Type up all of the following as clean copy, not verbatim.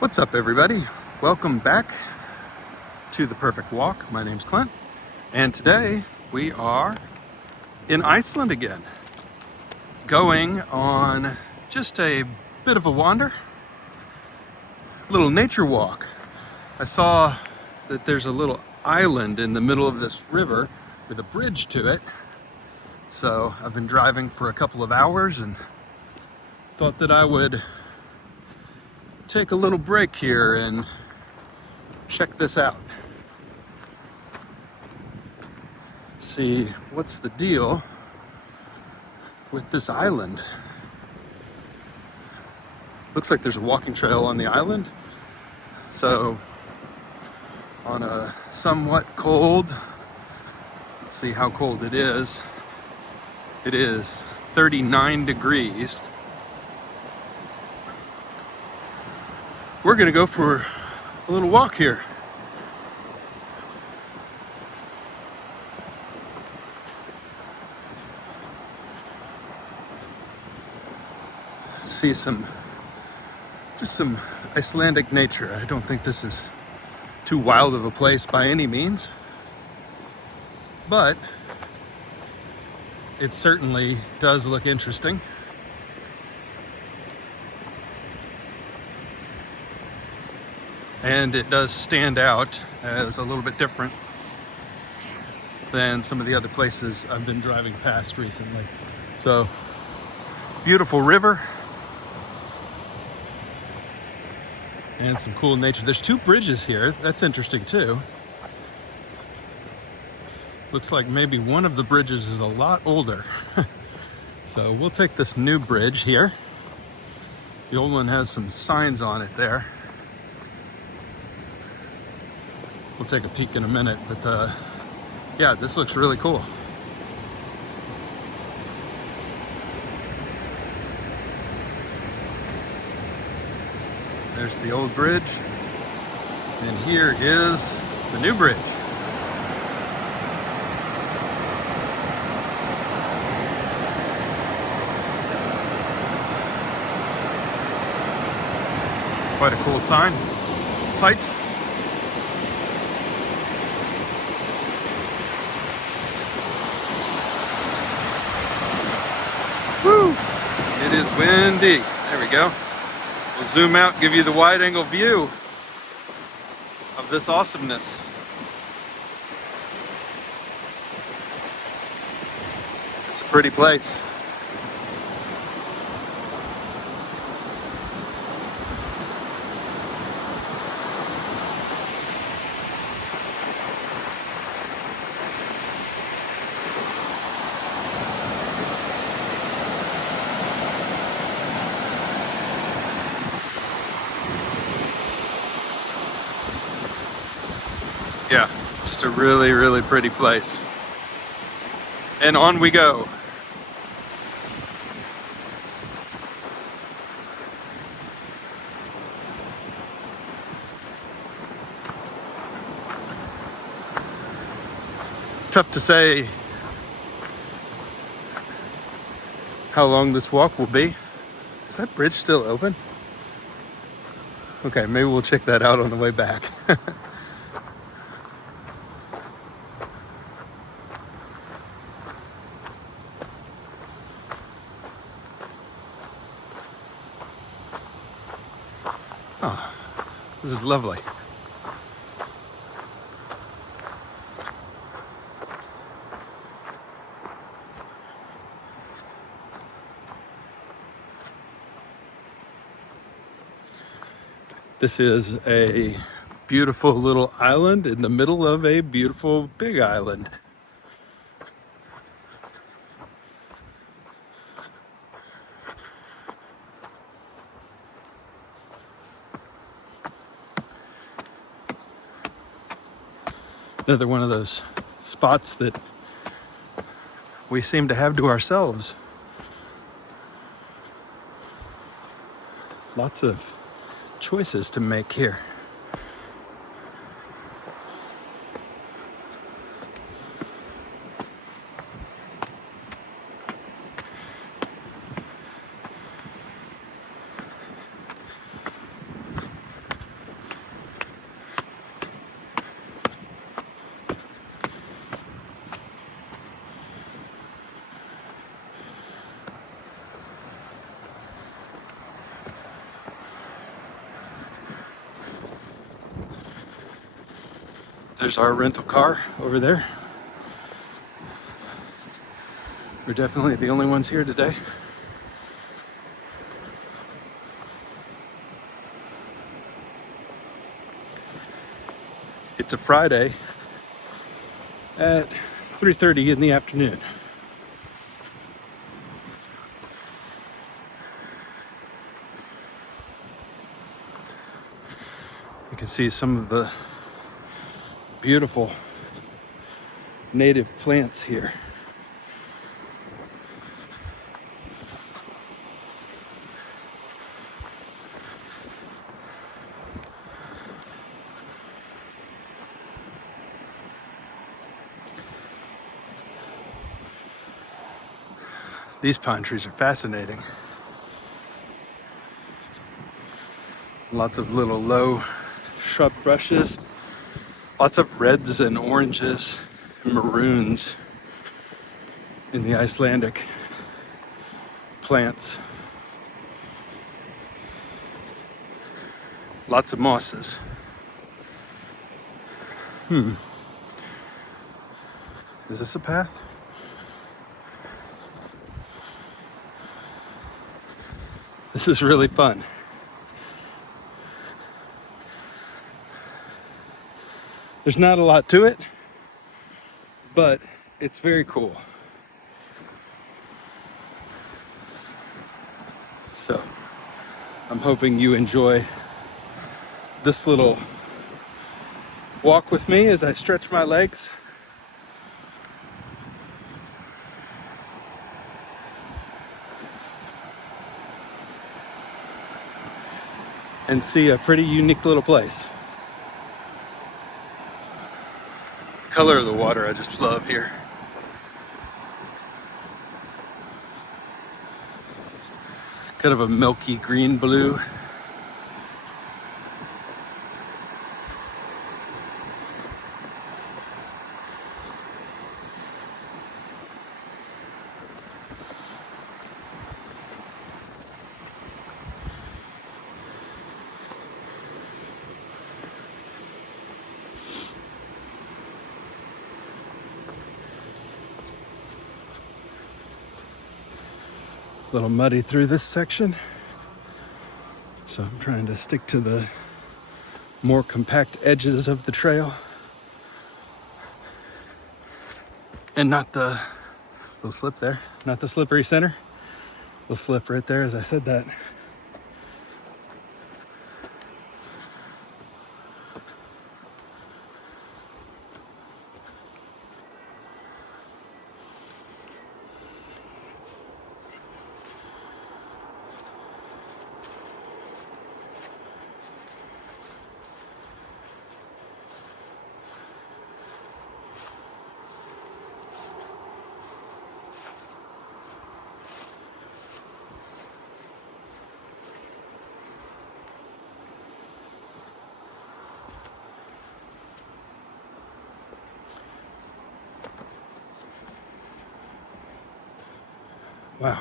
What's up, everybody? Welcome back to The Perfect Walk. My name's Klint, and today we are in Iceland again, going on just a bit of a wander, little nature walk. I saw that there's a little island in the middle of this river with a bridge to it, so I've been driving for a couple of hours and thought that I would take a little break here and check this out. See what's the deal with this island. Looks like there's a walking trail on the island. So on a somewhat cold, let's see how cold it is. It is 39 degrees. We're gonna go for a little walk here. See just some Icelandic nature. I don't think this is too wild of a place by any means, but it certainly does look interesting. And it does stand out as a little bit different than some of the other places I've been driving past recently. So, beautiful river and some cool nature. There's two bridges here. That's interesting too. Looks like maybe one of the bridges is a lot older. So we'll take this new bridge here. The old one has some signs on it there. We'll take a peek in a minute, but yeah, this looks really cool. There's the old bridge, and here is the new bridge. Quite a cool site. Woo! It is windy. There we go. We'll zoom out, give you the wide angle view of this awesomeness. It's a pretty place. Yeah, just a really, really pretty place. And on we go. Tough to say how long this walk will be. Is that bridge still open? Okay, maybe we'll check that out on the way back. Oh, this is lovely. This is a beautiful little island in the middle of a beautiful big island. Another one of those spots that we seem to have to ourselves. Lots of choices to make here. There's our rental car over there. We're definitely the only ones here today. It's a Friday at 3:30 in the afternoon. You can see some of the beautiful native plants here. These pine trees are fascinating. Lots of little low shrub brushes, lots of reds and oranges and maroons in the Icelandic plants. Lots of mosses. Is this a path? This is really fun. There's not a lot to it, but it's very cool. So I'm hoping you enjoy this little walk with me as I stretch my legs. And see a pretty unique little place. The color of the water I just love here. Kind of a milky green blue. A little muddy through this section, so I'm trying to stick to the more compact edges of the trail and not the little slip there, not the slippery center. Little slip right there as I said that. Wow.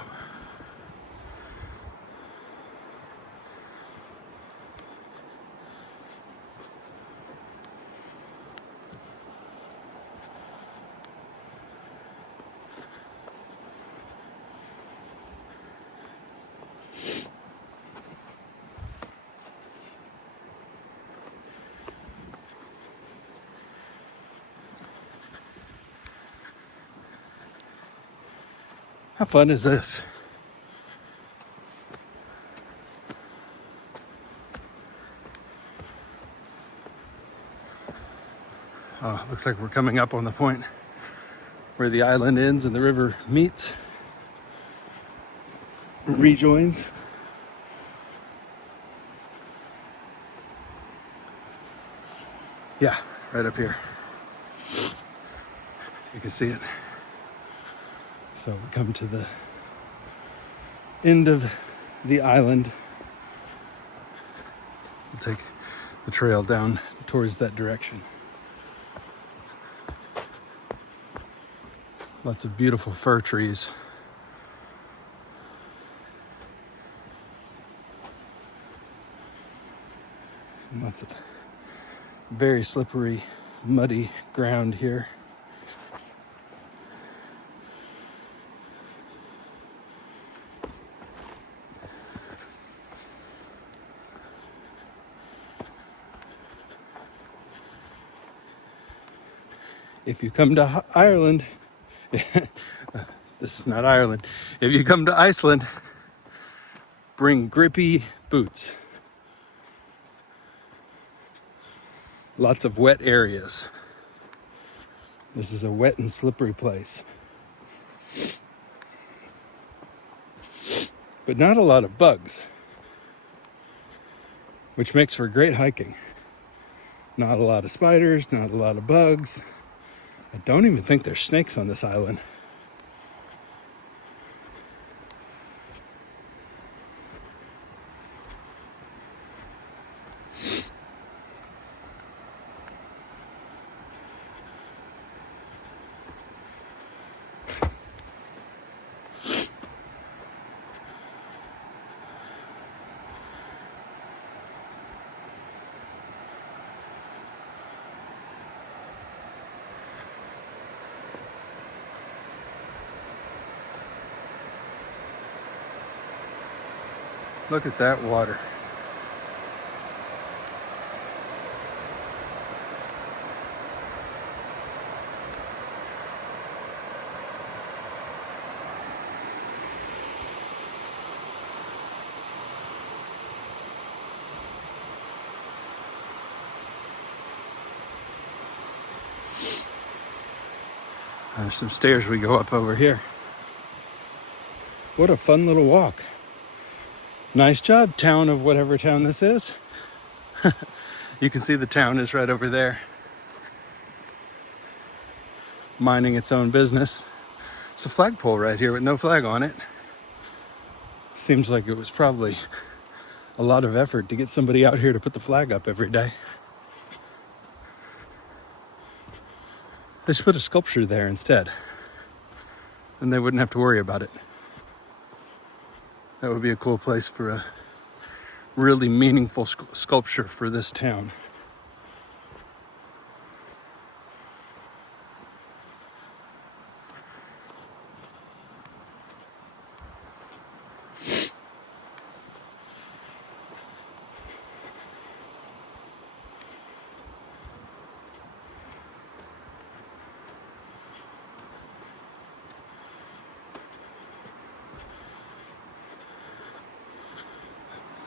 How fun is this? Oh, looks like we're coming up on the point where the island ends and the river meets, rejoins. Yeah, right up here. You can see it. So we come to the end of the island. We'll take the trail down towards that direction. Lots of beautiful fir trees. And lots of very slippery muddy ground here. If you come to Ireland, this is not Ireland. If you come to Iceland, bring grippy boots. Lots of wet areas. This is a wet and slippery place. But not a lot of bugs, which makes for great hiking. Not a lot of spiders, not a lot of bugs. I don't even think there's snakes on this island. Look at that water. There's some stairs we go up over here. What a fun little walk. Nice job, town of whatever town this is. You can see the town is right over there, minding its own business. There's a flagpole right here with no flag on it. Seems like it was probably a lot of effort to get somebody out here to put the flag up every day. They should put a sculpture there instead, and they wouldn't have to worry about it. That would be a cool place for a really meaningful sculpture for this town.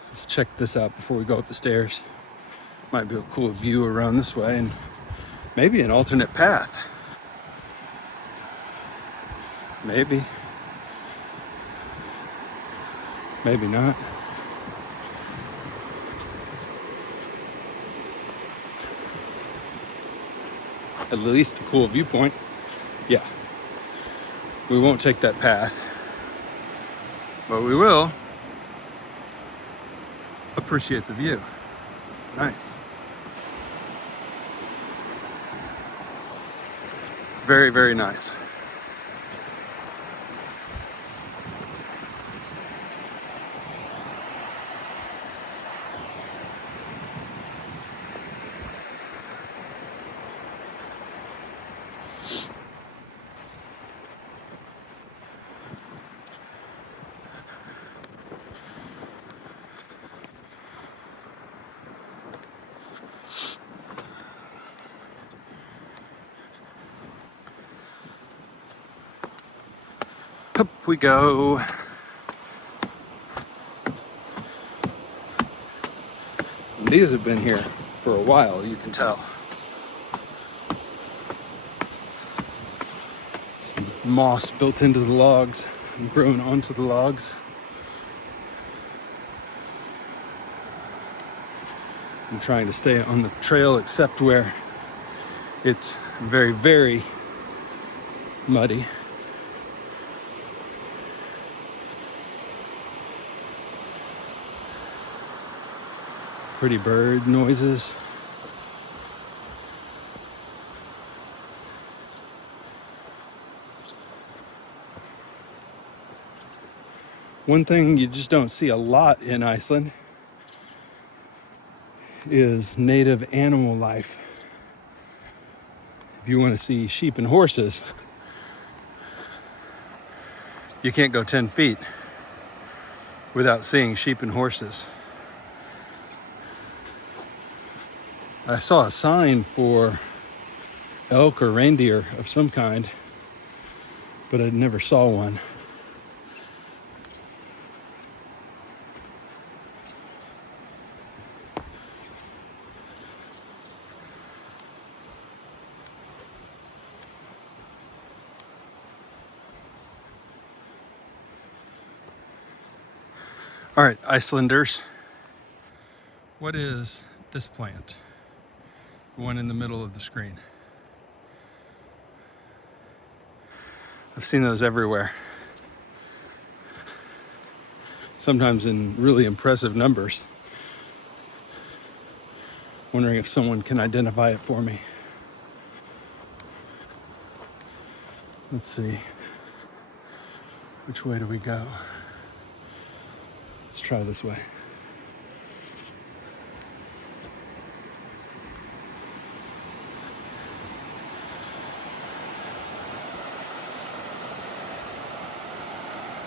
Let's check this out before we go up the stairs. Might be a cool view around this way and maybe an alternate path. Maybe. Maybe not. At least a cool viewpoint. Yeah. We won't take that path, but we will appreciate the view. Nice. Very, very nice. Up we go. And these have been here for a while, you can tell. Some moss built into the logs and grown onto the logs. I'm trying to stay on the trail except where it's very, very muddy. Pretty bird noises. One thing you just don't see a lot in Iceland is native animal life. if you want to see sheep and horses, you can't go 10 feet without seeing sheep and horses. I saw a sign for elk or reindeer of some kind, but I never saw one. All right, Icelanders, what is this plant? The one in the middle of the screen. I've seen those everywhere. Sometimes in really impressive numbers. Wondering if someone can identify it for me. Let's see. Which way do we go? Let's try this way.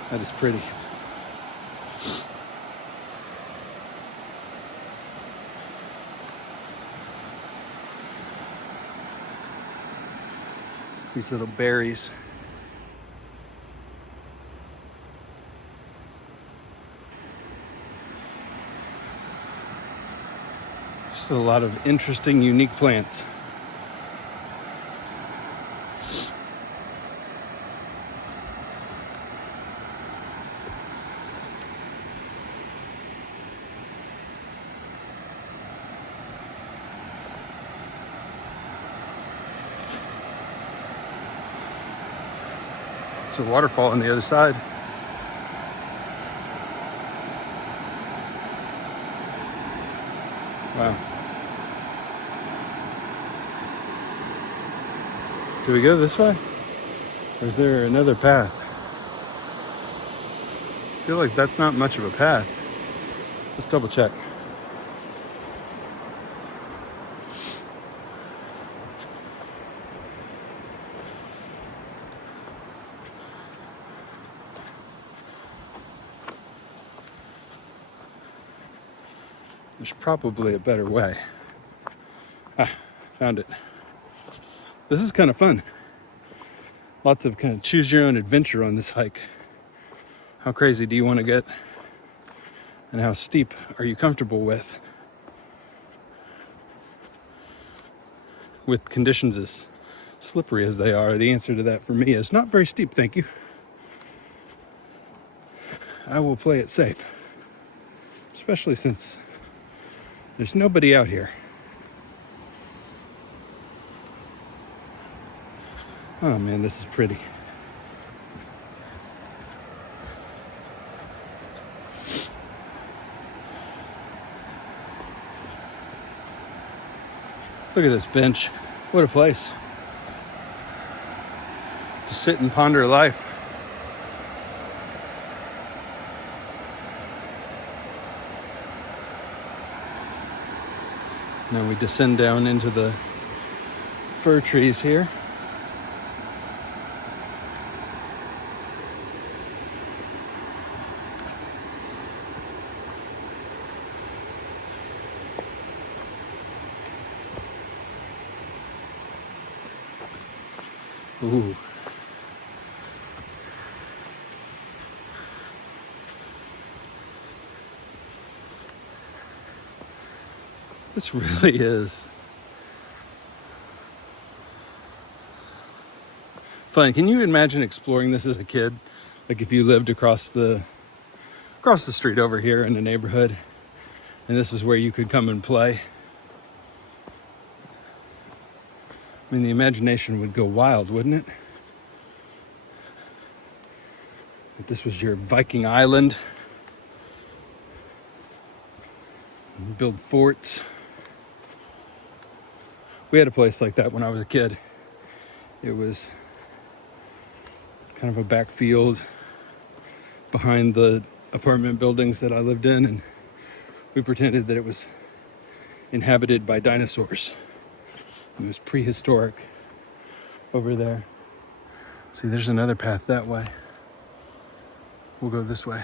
That is pretty. These little berries. Just a lot of interesting, unique plants. There's a waterfall on the other side. Wow. Do we go this way? Or is there another path? I feel like that's not much of a path. Let's double check. There's probably a better way. Ah, found it. This is kind of fun. Lots of kind of choose your own adventure on this hike. How crazy do you want to get? And how steep are you comfortable with? With conditions as slippery as they are, the answer to that for me is not very steep, thank you. I will play it safe. Especially since there's nobody out here. Oh man, this is pretty. Look at this bench. What a place. To sit and ponder life. Now we descend down into the fir trees here. Ooh. This really is fun. Can you imagine exploring this as a kid? Like if you lived across the street over here in the neighborhood, and this is where you could come and play. I mean, the imagination would go wild, wouldn't it? If this was your Viking island. Build forts. We had a place like that when I was a kid. It was kind of a backfield behind the apartment buildings that I lived in, and we pretended that it was inhabited by dinosaurs. It was prehistoric. over there. See, there's another path that way. We'll go this way.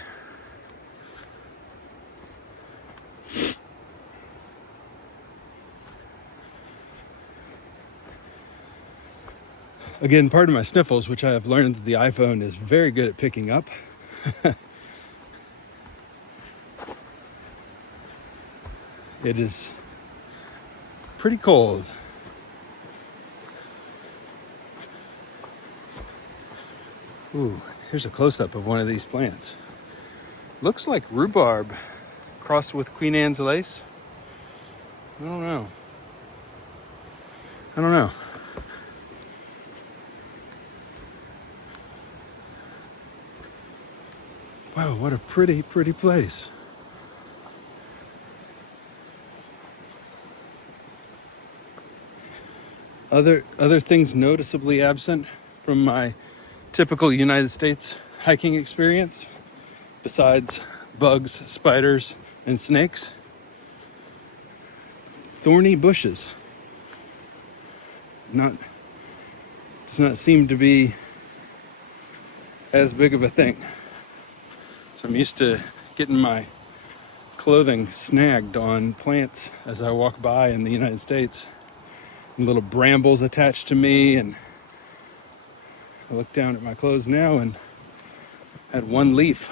Again, pardon my sniffles, which I have learned that the iPhone is very good at picking up. It is pretty cold. Ooh, here's a close-up of one of these plants. Looks like rhubarb crossed with Queen Anne's lace. I don't know. Wow, what a pretty, pretty place. Other things noticeably absent from my typical United States hiking experience, besides bugs, spiders, and snakes, thorny bushes. Does not seem to be as big of a thing. So I'm used to getting my clothing snagged on plants as I walk by in the United States. And little brambles attached to me, and I look down at my clothes now and had one leaf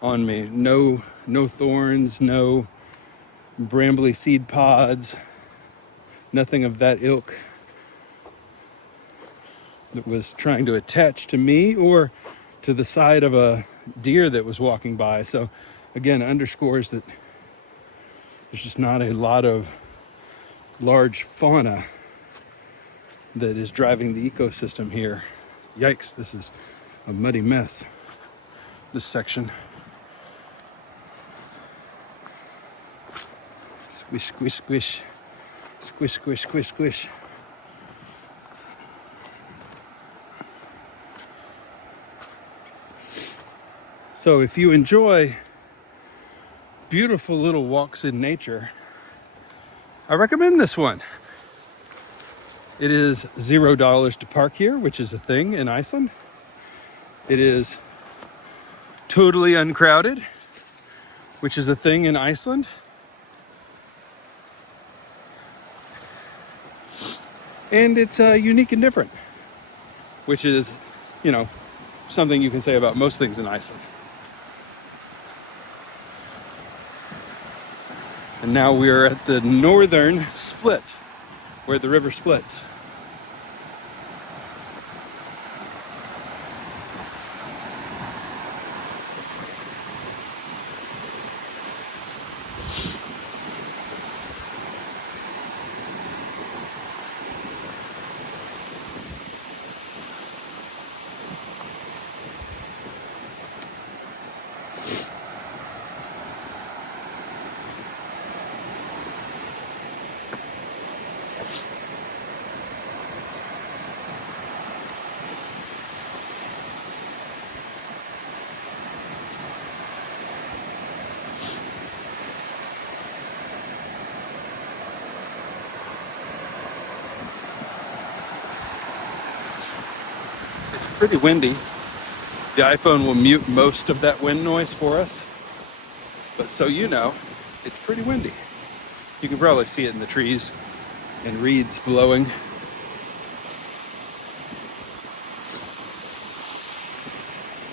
on me. No thorns, no brambly seed pods, nothing of that ilk that was trying to attach to me or to the side of a deer that was walking by. So again, underscores that there's just not a lot of large fauna that is driving the ecosystem here. Yikes, this is a muddy mess, this section. Squish, squish, squish. Squish, squish, squish, squish. So if you enjoy beautiful little walks in nature, I recommend this one. It is $0 to park here, which is a thing in Iceland. It is totally uncrowded, which is a thing in Iceland. And it's unique and different, which is, something you can say about most things in Iceland. And now we are at the northern split, where the river splits. It's pretty windy. The iPhone will mute most of that wind noise for us. But so it's pretty windy. You can probably see it in the trees and reeds blowing.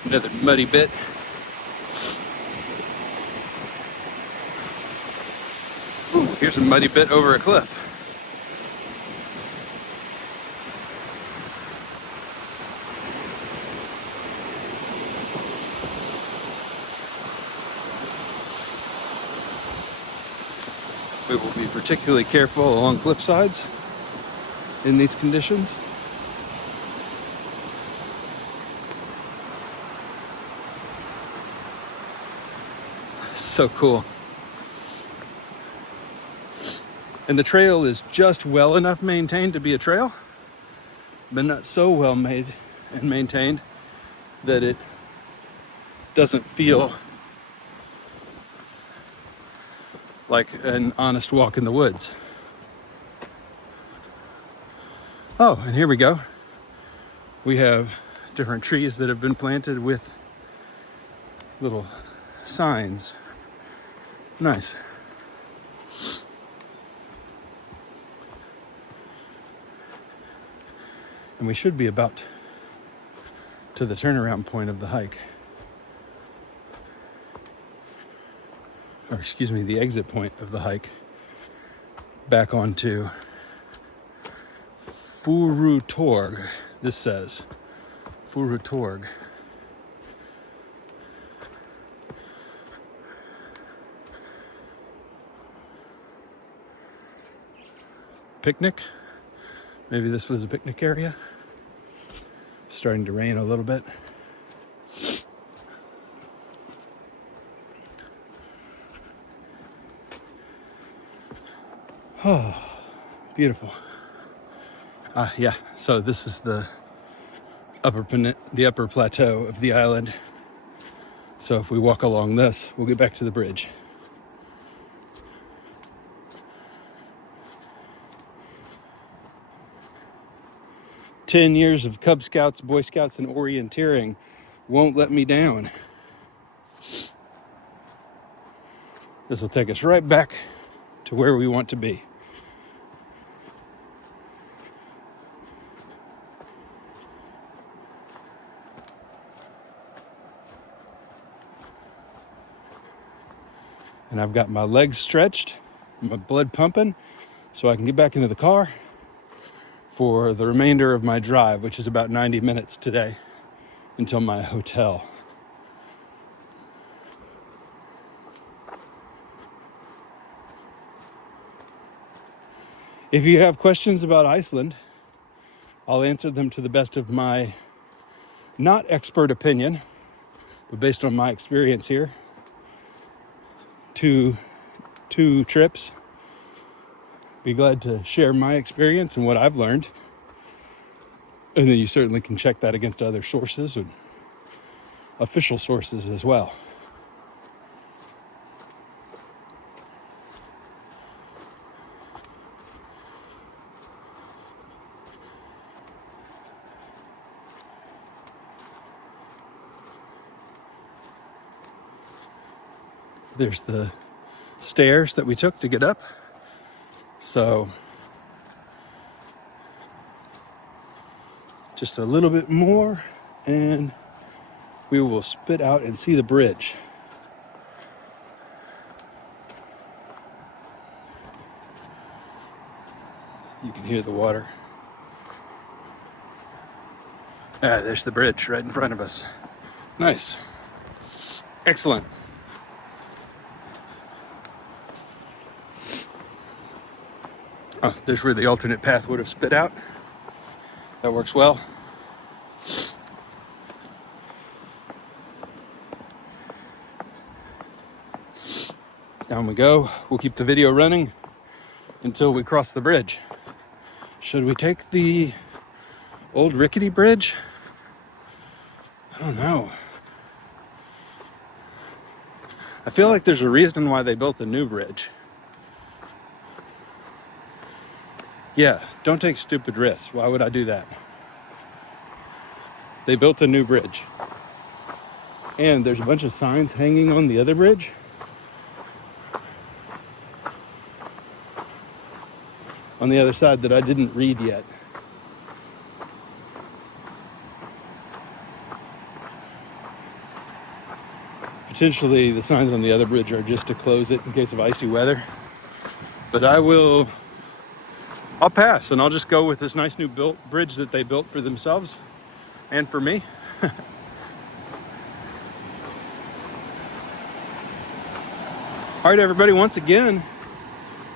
Another muddy bit. Ooh, here's a muddy bit over a cliff. We will be particularly careful along cliff sides in these conditions. So cool. And the trail is just well enough maintained to be a trail, but not so well made and maintained that it doesn't feel like an honest walk in the woods. Oh, and here we go. We have different trees that have been planted with little signs. Nice. And we should be about to the turnaround point of the hike. Or excuse me, the exit point of the hike. Back onto Furutorg, this says. Furutorg. Picnic. Maybe this was a picnic area. It's starting to rain a little bit. Oh, beautiful. Yeah, so this is the upper plateau of the island. So if we walk along this, we'll get back to the bridge. "10 years of Cub Scouts, Boy Scouts, and orienteering won't let me down." This will take us right back to where we want to be. And I've got my legs stretched, my blood pumping, so I can get back into the car for the remainder of my drive, which is about 90 minutes today until my hotel. If you have questions about Iceland, I'll answer them to the best of my not expert opinion, but based on my experience here. Two trips. Be glad to share my experience and what I've learned. And then you certainly can check that against other sources and official sources as well. There's the stairs that we took to get up. So just a little bit more and we will spit out and see the bridge. You can hear the water. There's the bridge right in front of us. Nice. Excellent. Oh, there's where the alternate path would have spit out. That works well. Down we go. We'll keep the video running until we cross the bridge. Should we take the old rickety bridge? I don't know. I feel like there's a reason why they built the new bridge. Yeah, don't take stupid risks. Why would I do that? They built a new bridge. And there's a bunch of signs hanging on the other bridge. On the other side that I didn't read yet. Potentially the signs on the other bridge are just to close it in case of icy weather. But I'll pass and I'll just go with this nice new bridge that they built for themselves and for me. All right, everybody, once again,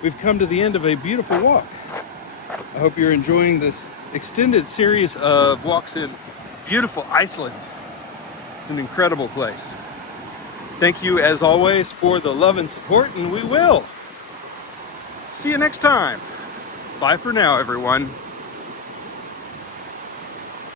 we've come to the end of a beautiful walk. I hope you're enjoying this extended series of walks in beautiful Iceland. It's an incredible place. Thank you, as always, for the love and support, and we will see you next time. Bye for now, everyone.